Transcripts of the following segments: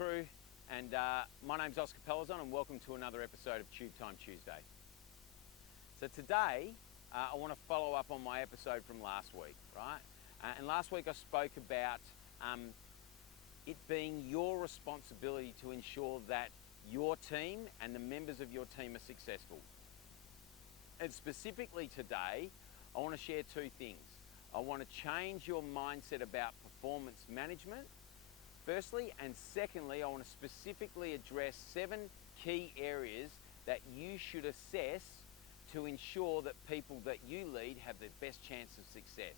crew, and my name's Oscar Pelazon, and welcome to another episode of Tube Time Tuesday. So today, I want to follow up on my episode from last week, right? And last week I spoke about it being your responsibility to ensure that your team and the members of your team are successful. And specifically today, I want to share two things. I want to change your mindset about performance management, firstly, and secondly, I want to specifically address 7 key areas that you should assess to ensure that people that you lead have the best chance of success.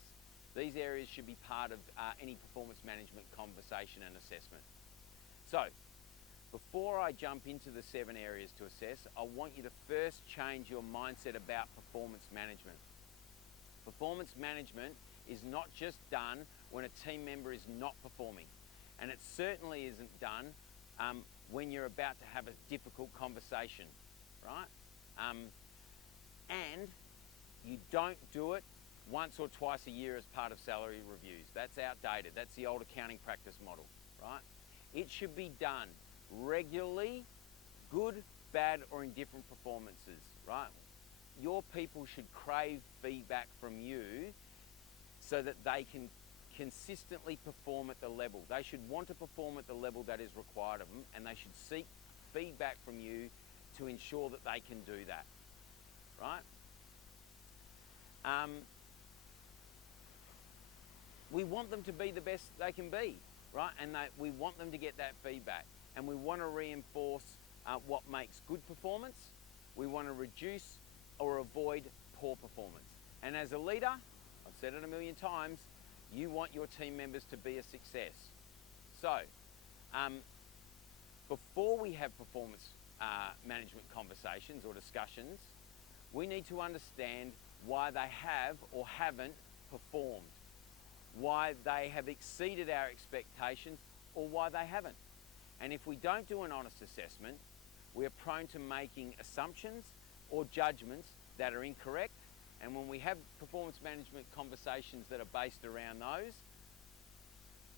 These areas should be part of any performance management conversation and assessment. So, before I jump into the 7 areas to assess, I want you to first change your mindset about performance management. Performance management is not just done when a team member is not performing, and it certainly isn't done when you're about to have a difficult conversation, right? And you don't do it once or twice a year as part of salary reviews. That's outdated. That's the old accounting practice model, right? It should be done regularly, good, bad, or indifferent performances, right? Your people should crave feedback from you so that they can consistently perform at the level. They should want to perform at the level that is required of them, and they should seek feedback from you to ensure that they can do that, right? We want them to be the best they can be, right? And we want them to get that feedback, and we want to reinforce what makes good performance. We want to reduce or avoid poor performance. And as a leader, I've said it a million times, you want your team members to be a success. So, before we have performance management conversations or discussions, we need to understand why they have or haven't performed, why they have exceeded our expectations or why they haven't. And if we don't do an honest assessment, we are prone to making assumptions or judgments that are incorrect. And when we have performance management conversations that are based around those,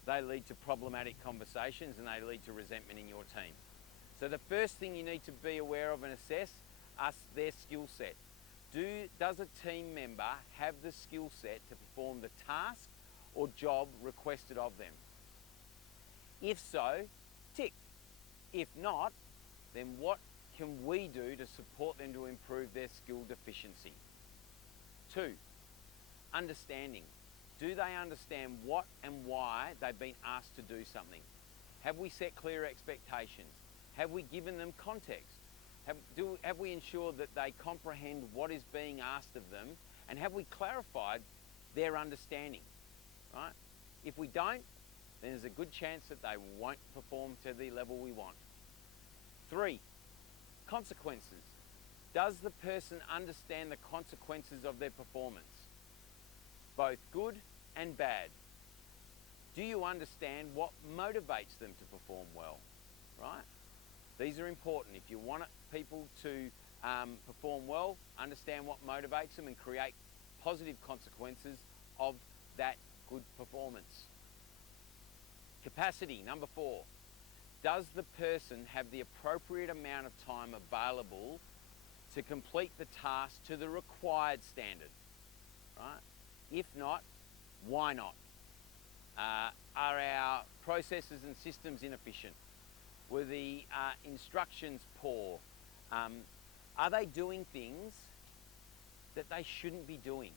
they lead to problematic conversations and they lead to resentment in your team. So the first thing you need to be aware of and assess is their skill set. Does a team member have the skill set to perform the task or job requested of them? If so, tick. If not, then what can we do to support them to improve their skill deficiency? 2, understanding. Do they understand what and why they've been asked to do something? Have we set clear expectations? Have we given them context? Have we ensured that they comprehend what is being asked of them? And have we clarified their understanding, right? If we don't, then there's a good chance that they won't perform to the level we want. 3, consequences. Does the person understand the consequences of their performance, both good and bad? Do you understand what motivates them to perform well, right? These are important. If you want people to perform well, understand what motivates them and create positive consequences of that good performance. Capacity, number 4. Does the person have the appropriate amount of time available to complete the task to the required standard, right? If not, why not? Are our processes and systems inefficient? Were the instructions poor? Are they doing things that they shouldn't be doing,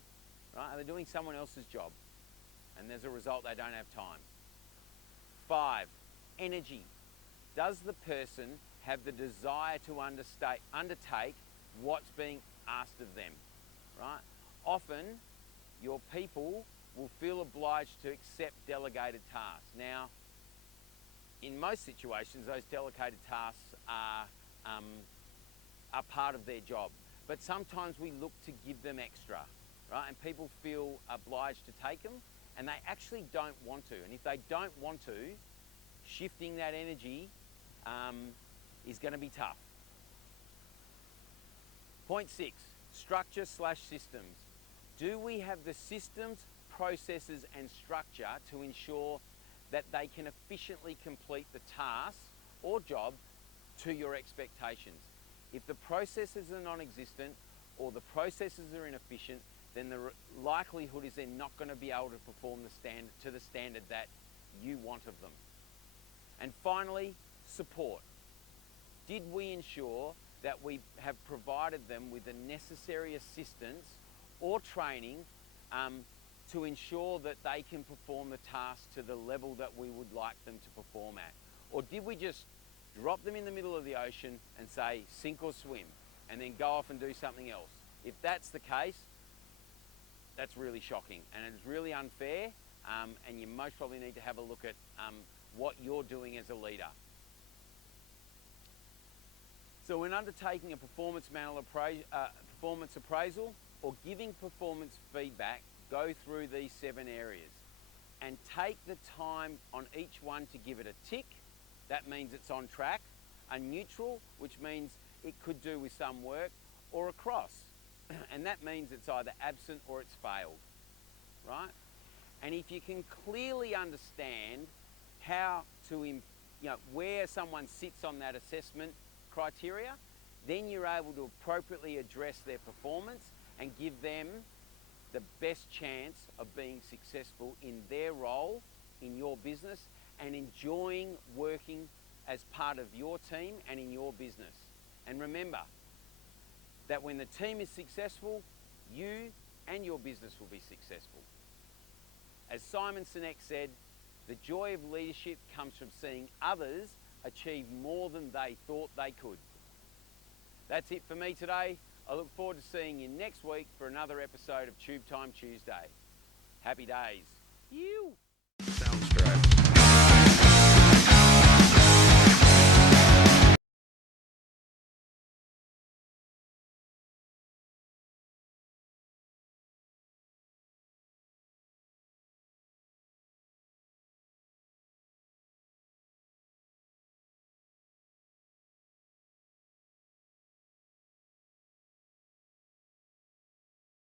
right? Are they doing someone else's job? And as a result, they don't have time. 5, energy. Does the person have the desire to undertake what's being asked of them, right? Often, your people will feel obliged to accept delegated tasks. Now, in most situations, those delegated tasks are part of their job. But sometimes we look to give them extra, right? And people feel obliged to take them, and they actually don't want to. And if they don't want to, shifting that energy is going to be tough. Point 6, structure/systems. Do we have the systems, processes and structure to ensure that they can efficiently complete the tasks or job to your expectations. If the processes are non-existent or the processes are inefficient, then the likelihood is they're not going to be able to perform to the standard that you want of them. And finally, support. Did we ensure that we have provided them with the necessary assistance or training to ensure that they can perform the task to the level that we would like them to perform at? Or did we just drop them in the middle of the ocean and say, sink or swim, and then go off and do something else? If that's the case, that's really shocking and it's really unfair, and you most probably need to have a look at what you're doing as a leader. So when undertaking a performance appraisal or giving performance feedback, go through these 7 areas and take the time on each one to give it a tick. That means it's on track. A neutral, which means it could do with some work, or a cross, and that means it's either absent or it's failed, right? And if you can clearly understand how to, where someone sits on that assessment criteria, then you're able to appropriately address their performance and give them the best chance of being successful in their role in your business and enjoying working as part of your team and in your business. And remember that when the team is successful, you and your business will be successful. As Simon Sinek said, the joy of leadership comes from seeing others achieve more than they thought they could. That's it for me today. I look forward to seeing you next week for another episode of Tube Time Tuesday. Happy days. Yewww. Sounds great.